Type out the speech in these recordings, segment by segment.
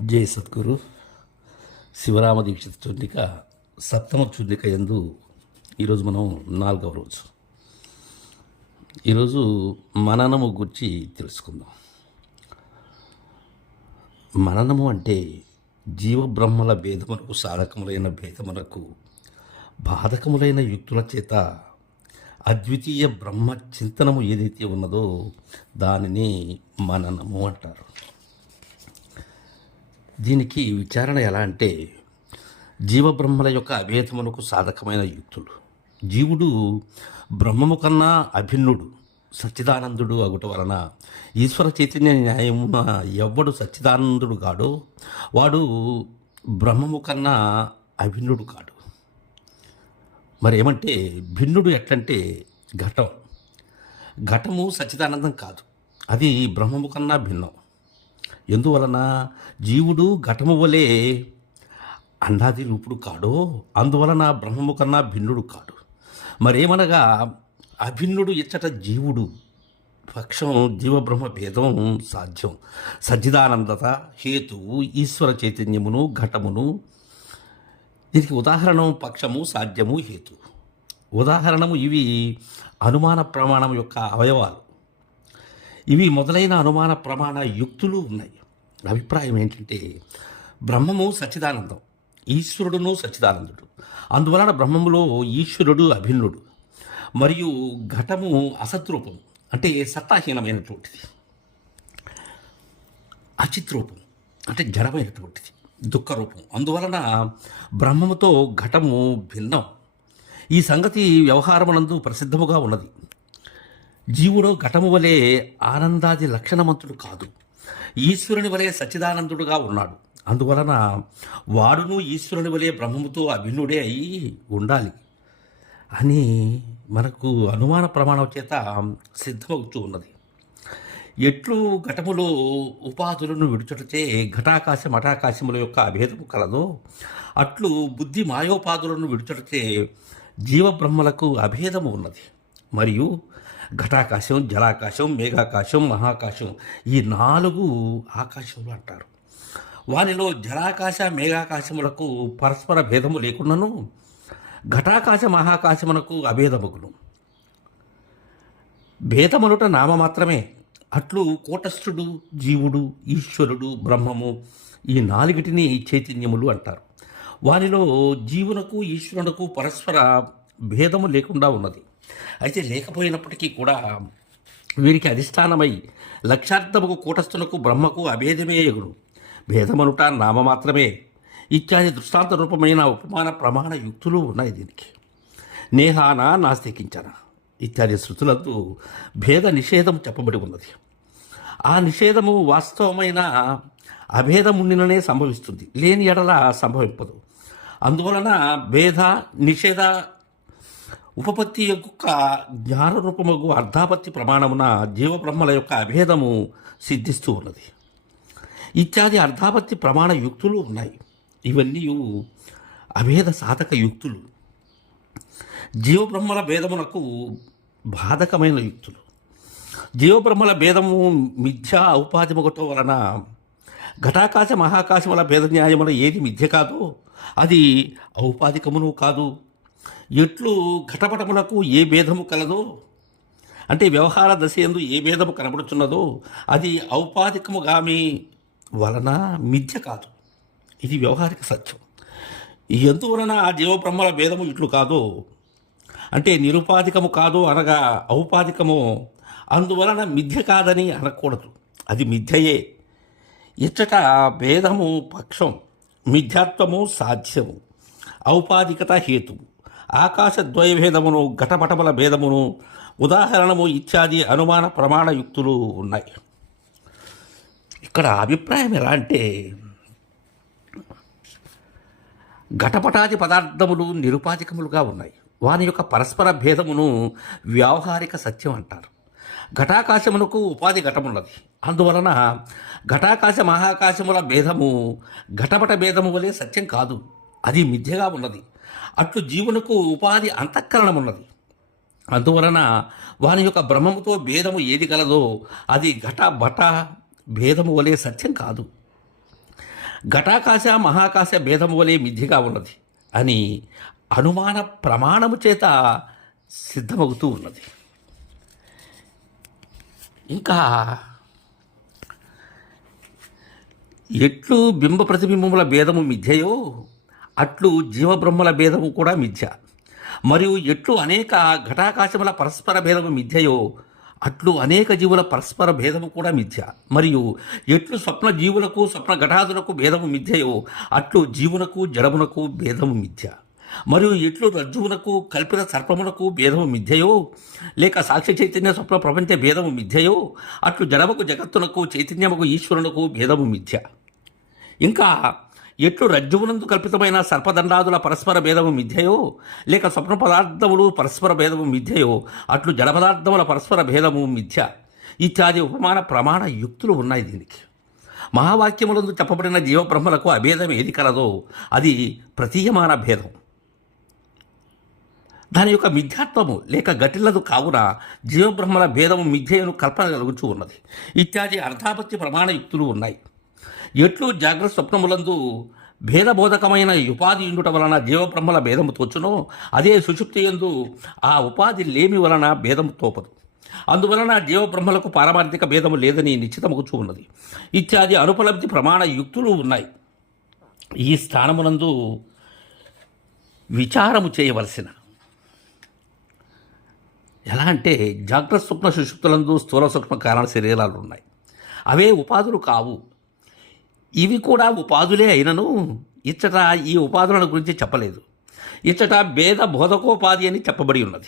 జై సద్గురు. శివరామ దీక్షిత చుండిక సప్తమ చుండిక ఎందు ఈరోజు మనం నాలుగవ రోజు. ఈరోజు మననము గురించి తెలుసుకుందాం. మననము అంటే జీవబ్రహ్మల భేదమునకు సాధకములైన భేదమునకు బాధకములైన యుక్తుల చేత అద్వితీయ బ్రహ్మ చింతనము ఏదైతే ఉన్నదో దానిని మననము అంటారు. దీనికి విచారణ ఎలా అంటే జీవబ్రహ్మల యొక్క అభేదమునకు సాధకమైన యుక్తులు జీవుడు బ్రహ్మము కన్నా అభిన్నుడు సచ్చిదానందుడు అగుట వలన ఈశ్వర చైతన్య న్యాయమున ఎవ్వడు సచ్చిదానందుడు కాడో వాడు బ్రహ్మము కన్నా అభిన్నుడు కాడు. మరి ఏమంటే భిన్నుడు ఎట్లంటే ఘటం. ఘటము సచ్చిదానందం కాదు. అది బ్రహ్మము కన్నా భిన్నం. ఎందువలన జీవుడు ఘటము వలె అండాది రూపుడు కాడో? అందువలన బ్రహ్మము కన్నా భిన్నుడు కాడు. మరేమనగా అభిన్నుడు ఇచ్చట జీవుడు. పక్షం జీవబ్రహ్మ భేదం సాధ్యం. సజ్జిదానందత హేతువు ఈశ్వర చైతన్యమును ఘటమును. దీనికి ఉదాహరణ పక్షము సాధ్యము హేతు. ఉదాహరణము ఇవి అనుమాన ప్రమాణం యొక్క అవయవాలు. ఇవి మొదలైన అనుమాన ప్రమాణ యుక్తులు ఉన్నాయి. అభిప్రాయం ఏంటంటే బ్రహ్మము సచ్చిదానందం ఈశ్వరుడును సచ్చిదానందుడు. అందువలన బ్రహ్మములో ఈశ్వరుడు అభిన్నుడు. మరియు ఘటము అసత్రూపం అంటే సత్తాహీనమైనటువంటిది. అచిత్రూపం అంటే జడమైనటువంటిది దుఃఖరూపం. అందువలన బ్రహ్మముతో ఘటము భిన్నం. ఈ సంగతి వ్యవహారమునందు ప్రసిద్ధముగా ఉన్నది. జీవుడు ఘటము వలె ఆనందాది లక్షణమంతుడు కాదు. ఈశ్వరుని వలె సచ్చిదానందుడుగా ఉన్నాడు. అందువలన వాడును ఈశ్వరుని వలె బ్రహ్మముతో అభిన్నుడే అయి ఉండాలి. అని మనకు అనుమాన ప్రమాణం చేత సిద్ధమవుతూ ఉన్నది. ఎట్లు ఘటములో ఉపాధులను విడుచుటచే ఘటాకాశ మఠాకాశముల యొక్క అభేదము కలదో అట్లు బుద్ధి మాయోపాధులను విడుచుటచే జీవబ్రహ్మలకు అభేదము ఉన్నది. మరియు ఘటాకాశం జలాకాశం మేఘాకాశం మహాకాశం ఈ నాలుగు ఆకాశములు అంటారు. వానిలో జలాకాశ మేఘాకాశములకు పరస్పర భేదము లేకున్నను ఘటాకాశ మహాకాశమునకు అభేదముగును. భేదములుట నామ మాత్రమే. అట్లు కూటస్థుడు జీవుడు ఈశ్వరుడు బ్రహ్మము ఈ నాలుగిటిని చైతన్యములు అంటారు. వారిలో జీవునకు ఈశ్వరునకు పరస్పర భేదము లేకుండా ఉన్నది. అయితే లేకపోయినప్పటికీ కూడా వీరికి అధిష్టానమై లక్షార్థముకు కూటస్థులకు బ్రహ్మకు అభేదమే ఎగుడు భేదమనుట నామ మాత్రమే ఇత్యాది దృష్టాంత రూపమైన ఉపమాన ప్రమాణ యుక్తులు ఉన్నాయి దీనికి. నేహానా నాస్తికించన. ఇత్యాది శృతులందు భేద నిషేధం చెప్పబడి ఉన్నది. ఆ నిషేధము వాస్తవమైన అభేదముండిననే సంభవిస్తుంది. లేని ఎడల సంభవింపదు. అందువలన భేద నిషేధ ఉపపత్తి యొక్క జ్ఞానరూపముగు అర్ధాపత్తి ప్రమాణమున జీవబ్రహ్మల యొక్క అభేదము సిద్ధిస్తూ ఉన్నది. ఇత్యాది అర్ధాపత్తి ప్రమాణ యుక్తులు ఉన్నాయి. ఇవన్నీ అభేద సాధక యుక్తులు. జీవబ్రహ్మల భేదమునకు బాధకమైన యుక్తులు. జీవబ్రహ్మల భేదము మిథ్యా ఔపాధిమగటం వలన ఘటాకాశ మహాకాశముల భేద న్యాయముల ఏది మిథ్య కాదో అది ఔపాధికమును కాదు. ఎట్లు ఘటపటములకు ఏ భేదము కలదో అంటే వ్యవహార దశ ఎందు ఏ భేదము కనబడుచున్నదో అది ఔపాధికముగామి వలన మిథ్య కాదు. ఇది వ్యవహారిక సత్యం. ఎందువలన ఆ జీవబ్రహ్మల భేదము ఇట్లు కాదో అంటే నిరుపాధికము కాదు అనగా ఔపాధికము అందువలన మిథ్య కాదని అనకూడదు. అది మిథ్యయే. ఇచ్చట భేదము పక్షం మిథ్యాత్వము సాధ్యము ఔపాధికత హేతువు. ఆకాశద్వయభేదమును ఘటపటముల భేదమును ఉదాహరణము ఇత్యాది అనుమాన ప్రమాణయుక్తులు ఉన్నాయి. ఇక్కడ అభిప్రాయం ఎలా అంటే ఘటపటాది పదార్థములు నిరుపాధికములుగా ఉన్నాయి. వాని యొక్క పరస్పర భేదమును వ్యావహారిక సత్యం అంటారు. ఘటాకాశమునకు ఉపాధి ఘటమున్నది. అందువలన ఘటాకాశ మహాకాశముల భేదము ఘటపట భేదము వలె సత్యం కాదు. అది మిథ్యగా ఉన్నది. అట్లు జీవునకు ఉపాధి అంతఃకరణమున్నది. అందువలన వాని యొక్క బ్రహ్మముతో భేదము ఏది కలదో అది ఘట బట భేదము వలె సత్యం కాదు. ఘటాకాశ మహాకాశ భేదము వలె మిథ్యగా ఉన్నది అని అనుమాన ప్రమాణము చేత సిద్ధమవుతూ ఉన్నది. ఇంకా ఎట్లు బింబ ప్రతిబింబముల భేదము మిథ్యయో అట్లు జీవబ్రహ్మల భేదము కూడా మిథ్య. మరియు ఎట్లు అనేక ఘటాకాశముల పరస్పర భేదము మిథ్యయో అట్లు అనేక జీవుల పరస్పర భేదము కూడా మిథ్య. మరియు ఎట్లు స్వప్న జీవులకు స్వప్న ఘటాదులకు భేదము మిథ్యయో అట్లు జీవునకు జడమునకు భేదము మిథ్య. మరియు ఎట్లు రజ్జువునకు కల్పిత సర్పమునకు భేదము మిథ్యయో లేక సాక్షి చైతన్య స్వప్న ప్రపంచ భేదము మిథ్యయో అట్లు జడముకు జగత్తునకు చైతన్యముకు ఈశ్వరునకు భేదము మిథ్య. ఇంకా ఎట్లు రజ్జువునందు కల్పితమైన సర్పదండాదుల పరస్పర భేదము మిథ్యయో? లేక స్వప్న పదార్థములు పరస్పర భేదము మిథ్యయో? అట్లు జడ పదార్థముల పరస్పర భేదము మిథ్య. ఇత్యాది ఉపమాన ప్రమాణ యుక్తులు ఉన్నాయి దీనికి. మహావాక్యములందు చెప్పబడిన జీవబ్రహ్మలకు అభేదం ఏది కలదో అది ప్రతీయమాన భేదం. దాని యొక్క మిథ్యాత్వము లేక గటిల్లదు కావున జీవబ్రహ్మల భేదము మిథ్యను కల్పన కలుగుచూ ఉన్నది. ఇత్యాది అర్థాపత్తి ప్రమాణయుక్తులు ఉన్నాయి. ఎట్లు జాగ్రత్త స్వప్నములందు భేదబోధకమైన ఉపాధి ఉండుట వలన జీవబ్రహ్మల భేదము తోచునో అదే సుషుప్తి ఎందు ఆ ఉపాధి లేమి వలన భేదము తోపదు. అందువలన జీవబ్రహ్మలకు పారమార్థిక భేదము లేదని నిశ్చితమగుచూ ఉన్నది. ఇత్యాది అనుపలబ్ధి ప్రమాణ యుక్తులు ఉన్నాయి. ఈ స్థానమునందు విచారము చేయవలసిన ఎలా అంటే జాగ్రత్త స్వప్న సుషుప్తులందు స్థూల సూక్ష్మ కారణ శరీరాలు ఉన్నాయి అవే ఉపాధులు కావు. ఇవి కూడా ఉపాధులే అయినను ఇచ్చట ఈ ఉపాధులను గురించి చెప్పలేదు. ఇచ్చట భేద బోధకోపాధి అని చెప్పబడి ఉన్నది.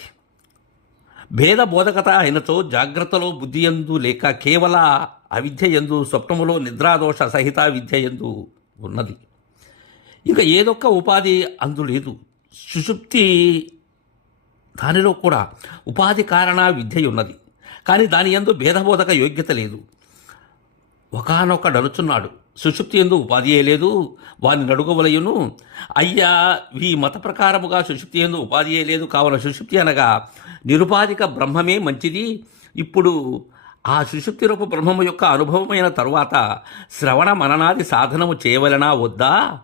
భేద బోధకత అయినచో జాగ్రత్తలో బుద్ధి ఎందు లేక కేవల అవిద్య ఎందు స్వప్నములో నిద్రాదోష సహిత విద్య ఎందు ఉన్నది. ఇక ఏదొక్క ఉపాధి అందు లేదు. సుషుప్తి దానిలో కూడా ఉపాధి కారణ విద్య ఉన్నది. కానీ దాని ఎందు భేదబోధక యోగ్యత లేదు. ఒకనొక నడుచున్నాడు. సుషుప్తి ఎందు ఉపాధి లేదు వాని నడుగవలయును. అయ్యా ఈ మత ప్రకారముగా సుషుప్తి ఎందు ఉపాధి లేదు కావున సుషుప్తి అనగా నిరుపాధిక బ్రహ్మమే మంచిది. ఇప్పుడు ఆ సుషుప్తి రూప బ్రహ్మము యొక్క అనుభవమైన తరువాత శ్రవణ మననాది సాధనము చేయవలనా వద్దా?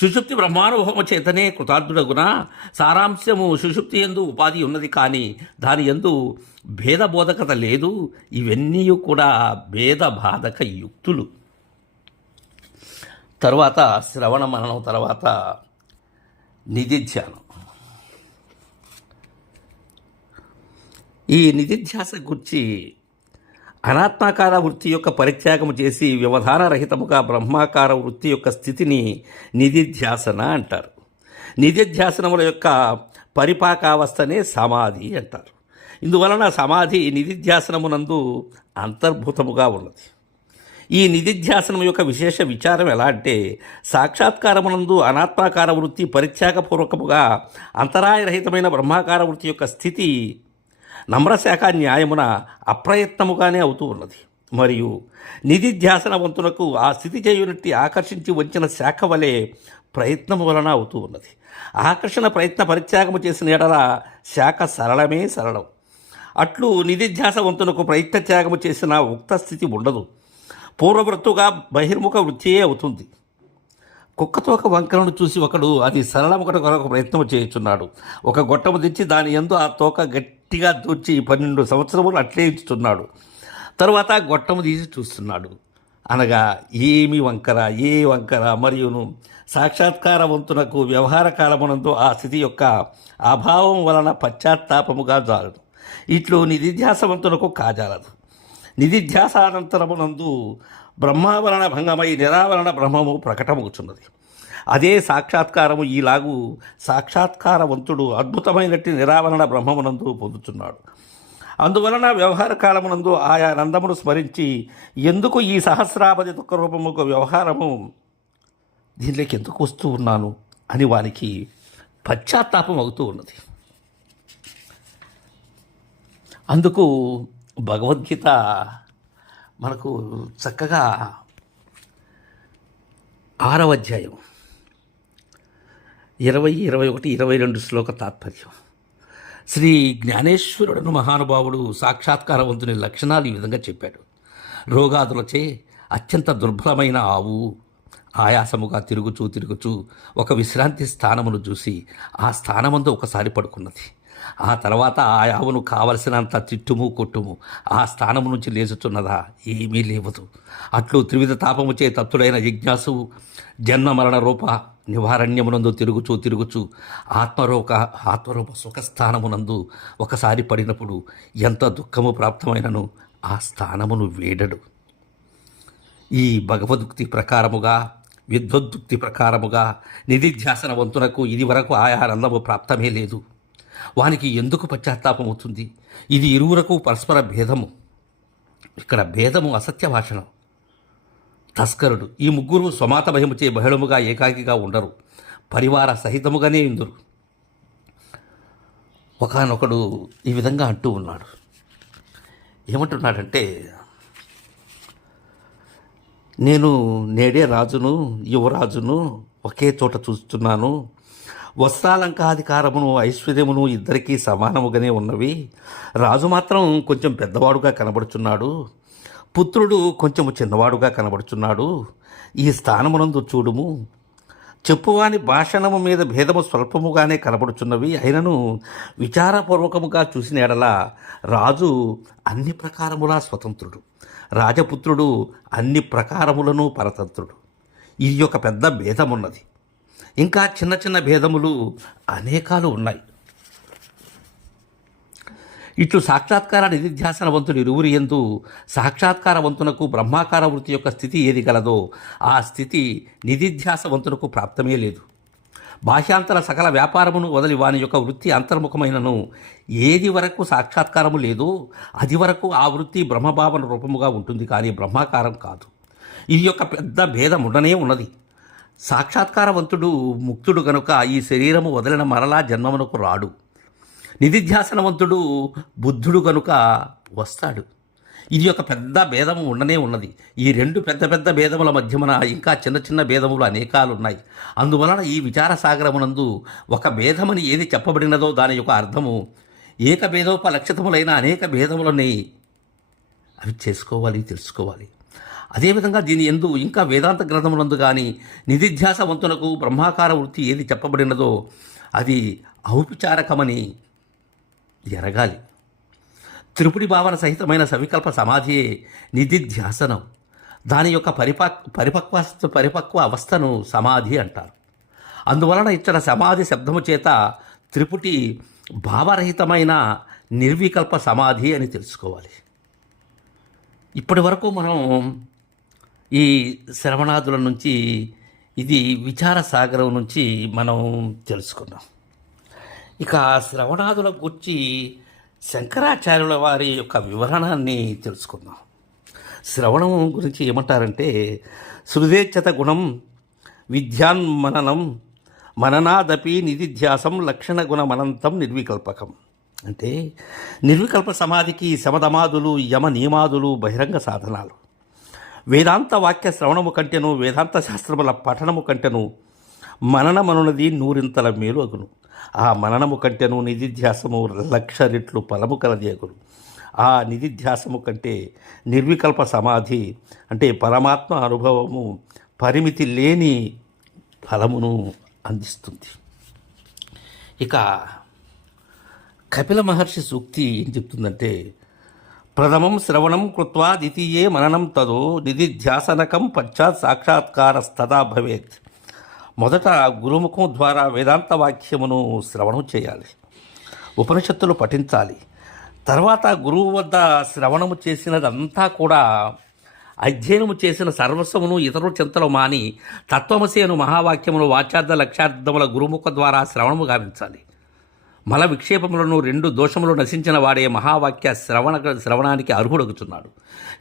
సుషుప్తి బ్రహ్మానుభవము చేతనే కృతార్థుడగున. సారాంశము సుషుప్తి ఎందు ఉపాధి ఉన్నది కానీ దాని ఎందు భేదబోధకత లేదు. ఇవన్నీ కూడా భేదబాధక యుక్తులు తర్వాత శ్రవణ మననం తర్వాత నిధిధ్యానం ఈ నిధిధ్యాస గురించి అనాత్మాకార వృత్తి యొక్క పరిత్యాగం చేసి వ్యవధాన రహితముగా బ్రహ్మాకార వృత్తి యొక్క స్థితిని నిధిధ్యాసన అంటారు. నిధిధ్యాసనముల యొక్క పరిపాకావస్థనే సమాధి అంటారు. ఇందువలన సమాధి నిధిధ్యాసనమునందు అంతర్భూతముగా ఉన్నది. ఈ నిధిధ్యాసనం యొక్క విశేష విచారం ఎలా అంటే సాక్షాత్కారమునందు అనాత్మాకార వృత్తి పరిత్యాగపూర్వకముగా అంతరాయరహితమైన బ్రహ్మాకార వృత్తి యొక్క స్థితి నమ్రశాఖ న్యాయమున అప్రయత్నముగానే అవుతూ ఉన్నది. మరియు నిధిధ్యాసన వంతునకు ఆ స్థితి చేయునట్టి ఆకర్షించి వచ్చిన శాఖ వలె ప్రయత్నము వలన అవుతూ ఉన్నది. ఆకర్షణ ప్రయత్న పరిత్యాగము చేసిన ఎడల శాఖ సరళమే సరళం. అట్లు నిధిధ్యాసవంతునకు ప్రయత్న త్యాగము చేసిన ఉక్త స్థితి ఉండదు. పూర్వవృత్తుగా బహిర్ముఖ వృత్తియే అవుతుంది. కుక్కతో ఒక వంకరను చూసి ఒకడు అది సరళముకట కొరకు ప్రయత్నం చేయుచున్నాడు. ఒక గొట్టము తెచ్చి దాని ఎందు ఆ తోక గట్టిగా దూర్చి పన్నెండు సంవత్సరములు అట్లే ఇచ్చుతున్నాడు తరువాత గొట్టము తీసి చూస్తున్నాడు. అనగా ఏమి వంకర ఏ వంకర మరియును సాక్షాత్కారవంతునకు వ్యవహార కాలమునందు ఆ స్థితి యొక్క అభావం వలన పశ్చాత్తాపముగా జాలదు ఇట్లు నిధిధ్యాసవంతునకు కాజాలదు. నిధిధ్యాసానంతరమునందు బ్రహ్మావరణ భంగమై నిరావరణ బ్రహ్మము ప్రకటమవుతున్నది అదే సాక్షాత్కారము ఈలాగు సాక్షాత్కారవంతుడు అద్భుతమైనట్టి నిరావరణ బ్రహ్మమునందు పొందుతున్నాడు అందువలన వ్యవహార కాలమునందు ఆయా నందమును స్మరించి ఎందుకు ఈ సహస్రాపది దుఃఖ రూపముకు వ్యవహారము? దీనిలోకి ఎందుకు వస్తూ ఉన్నాను? అని వానికి పశ్చాత్తాపం అవుతూ ఉన్నది. అందుకు భగవద్గీత మనకు చక్కగా ఆరవ అధ్యాయం ఇరవై ఇరవై ఒకటి ఇరవై రెండు శ్లోక తాత్పర్యం. శ్రీ జ్ఞానేశ్వరుడు మహానుభావుడు సాక్షాత్కారవంతుని లక్షణాలు ఈ విధంగా చెప్పాడు. రోగాదులచే అత్యంత దుర్బలమైన ఆవు ఆయాసముగా తిరుగుచూ తిరుగుచూ ఒక విశ్రాంతి స్థానమును చూసి ఆ స్థానమందు ఒకసారి పడుకున్నది. ఆ తర్వాత ఆ యావును కావలసినంత తిట్టుము కొట్టుము. ఆ స్థానము నుంచి లేచుచున్నదా? ఏమీ లేవదు. అట్లు త్రివిధ తాపముచే తత్తుడైన జిజ్ఞాసు జన్మ మరణ రూప నివారణ్యమునందు తిరుగుచూ తిరుగుచూ ఆత్మరూప ఆత్మరూప సుఖస్థానమునందు ఒకసారి పడినప్పుడు ఎంత దుఃఖము ప్రాప్తమైనను ఆ స్థానమును వేడడు. ఈ భగవదుక్తి ప్రకారముగా విద్వద్దుక్తి ప్రకారముగా నిధిధ్యాసన వంతునకు ఇది వరకు ఆయా రంధము ప్రాప్తమే లేదు. వానికి ఎందుకు పశ్చాత్తాపం అవుతుంది? ఇది ఇరువురకు పరస్పర భేదము. ఇక్కడ భేదము అసత్య భాషణం. తస్కరుడు ఈ ముగ్గురు స్వమాత భయముచే బహుళముగా ఏకాకిగా ఉండరు. పరివార సహితముగానే ఇందురు. ఒకనొకడు ఈ విధంగా అంటూ ఉన్నాడు. ఏమంటున్నాడంటే నేను నేడే రాజును యువరాజును ఒకే చోట చూస్తున్నాను. వస్త్రాలంకాధికారమును ఐశ్వర్యమును ఇద్దరికీ సమానముగానే ఉన్నవి. రాజు మాత్రం కొంచెం పెద్దవాడుగా కనబడుచున్నాడు. పుత్రుడు కొంచెము చిన్నవాడుగా కనబడుచున్నాడు. ఈ స్థానమునందు చూడుము. చెప్పువాని భాషణము మీద భేదము స్వల్పముగానే కనబడుచున్నవి. అయినను విచారపూర్వకముగా చూసిన ఎడల రాజు అన్ని ప్రకారములా స్వతంత్రుడు. రాజపుత్రుడు అన్ని ప్రకారములను పరతంత్రుడు. ఈ యొక్క పెద్ద భేదమున్నది. ఇంకా చిన్న చిన్న భేదములు అనేకాలు ఉన్నాయి. ఇట్లు సాక్షాత్కార నిధిధ్యాసనవంతుని ఇరువురి ఎందు సాక్షాత్కారవంతునకు బ్రహ్మాకార వృత్తి యొక్క స్థితి ఏది గలదో ఆ స్థితి నిధిధ్యాసవంతునకు ప్రాప్తమే లేదు. భాషాంతర సకల వ్యాపారమును వదిలి వాని యొక్క వృత్తి అంతర్ముఖమైనను ఏది వరకు సాక్షాత్కారము లేదో అది వరకు ఆ వృత్తి బ్రహ్మభావన రూపముగా ఉంటుంది కానీ బ్రహ్మాకారం కాదు. ఇది యొక్క పెద్ద భేదం ఉండనే ఉన్నది. సాక్షాత్కారవంతుడు ముక్తుడు కనుక ఈ శరీరము వదిలిన మరలా జన్మమునకు రాడు. నిధిధ్యాసనవంతుడు బుద్ధుడు కనుక వస్తాడు. ఇది ఒక పెద్ద భేదము ఉండనే ఉన్నది. ఈ రెండు పెద్ద పెద్ద భేదముల మధ్యమున ఇంకా చిన్న చిన్న భేదములు అనేకాలు ఉన్నాయి అందువలన ఈ విచార సాగరమునందు ఒక భేదమని ఏది చెప్పబడినదో దాని యొక్క అర్థము ఏక భేదోపలక్షితములైన అనేక భేదములని అవి చేసుకోవాలి తెలుసుకోవాలి. అదేవిధంగా దీని ఎందు ఇంకా వేదాంత గ్రంథములందు కానీ నిధిధ్యాసవంతులకు బ్రహ్మాకార వృత్తి ఏది చెప్పబడినదో అది ఔపచారకమని ఎరగాలి. త్రిపుడి భావన సహితమైన సవికల్ప సమాధియే నిధిధ్యాసనం. దాని యొక్క పరిపక్ పరిపక్వ పరిపక్వ అవస్థను సమాధి అంటారు. అందువలన ఇచ్చట సమాధి శబ్దము చేత త్రిపుటి భావరహితమైన నిర్వికల్ప సమాధి అని తెలుసుకోవాలి. ఇప్పటి వరకు మనం ఈ శ్రవణాదుల నుంచి ఇది విచార సాగరం నుంచి మనం తెలుసుకున్నాం. ఇక శ్రవణాదుల గురించి శంకరాచార్యుల వారి యొక్క వివరణాన్ని తెలుసుకుందాం. శ్రవణం గురించి ఏమంటారంటే శృదేచ్ఛత గుణం విద్యాన్మననం మననాదపి నిధిధ్యాసం లక్షణ గుణమనంతం నిర్వికల్పకం. అంటే నిర్వికల్ప సమాధికి శమధమాదులు యమ నియమాదులు బహిరంగ సాధనాలు. వేదాంత వాక్య శ్రవణము కంటేను వేదాంత శాస్త్రముల పఠనము కంటేను మననమనున్నది నూరింతల మేలు అగును. ఆ మననము కంటెను నిధిధ్యాసము లక్ష రెట్లు ఫలము అగును. ఆ నిధిధ్యాసము కంటే నిర్వికల్ప సమాధి అంటే పరమాత్మ అనుభవము పరిమితి లేని ఫలమును అందిస్తుంది. ఇక కపిల మహర్షి సూక్తి ఏం చెప్తుందంటే ప్రథమం శ్రవణం కృత్వా ద్వితీయే మననం తదు నిధిధ్యాసనకం పశ్చాత్ సాక్షాత్కారస్తదా భవేత్. మొదట గురుముఖం ద్వారా వేదాంత వాక్యమును శ్రవణం చేయాలి. ఉపనిషత్తులు పఠించాలి. తర్వాత గురువు వద్ద శ్రవణము చేసినదంతా కూడా అధ్యయనము చేసిన సర్వస్వమును ఇతరు చింతలు మాని తత్వమసేను మహావాక్యమును వాచార్థ లక్ష్యార్థముల గురుముఖ ద్వారా శ్రవణము గావించాలి. మల విక్షేపములను రెండు దోషములు నశించిన వాడే మహావాక్య శ్రవణ శ్రవణానికి అర్హుడగుచున్నాడు.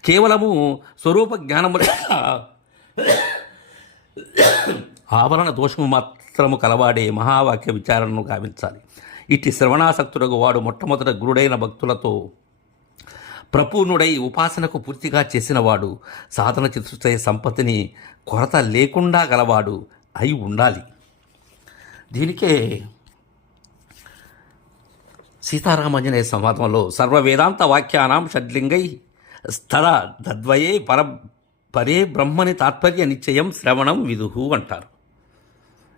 కేవలము స్వరూప జ్ఞానము ఆవరణ దోషము మాత్రము కలవాడే మహావాక్య విచారణను గావించాలి. ఇట్టి శ్రవణాసక్తుడకు వాడు మొట్టమొదట గురుడైన భక్తులతో ప్రపూర్ణుడై ఉపాసనకు పూర్తిగా చేసినవాడు సాధన చతుష్టయ సంపత్తిని కొరత లేకుండా గలవాడు అయి ఉండాలి. దీనికే సీతారామాంజనేయ సంవాదంలో సర్వ వేదాంత వాక్యానాం షడ్లింగై స్థల దద్వయే పర పరే బ్రహ్మని తాత్పర్య నిశ్చయం శ్రవణం విదుహు అంటారు.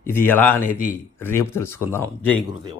ఇది ఎలా అనేది రేపు తెలుసుకుందాం. జై గురుదేవ.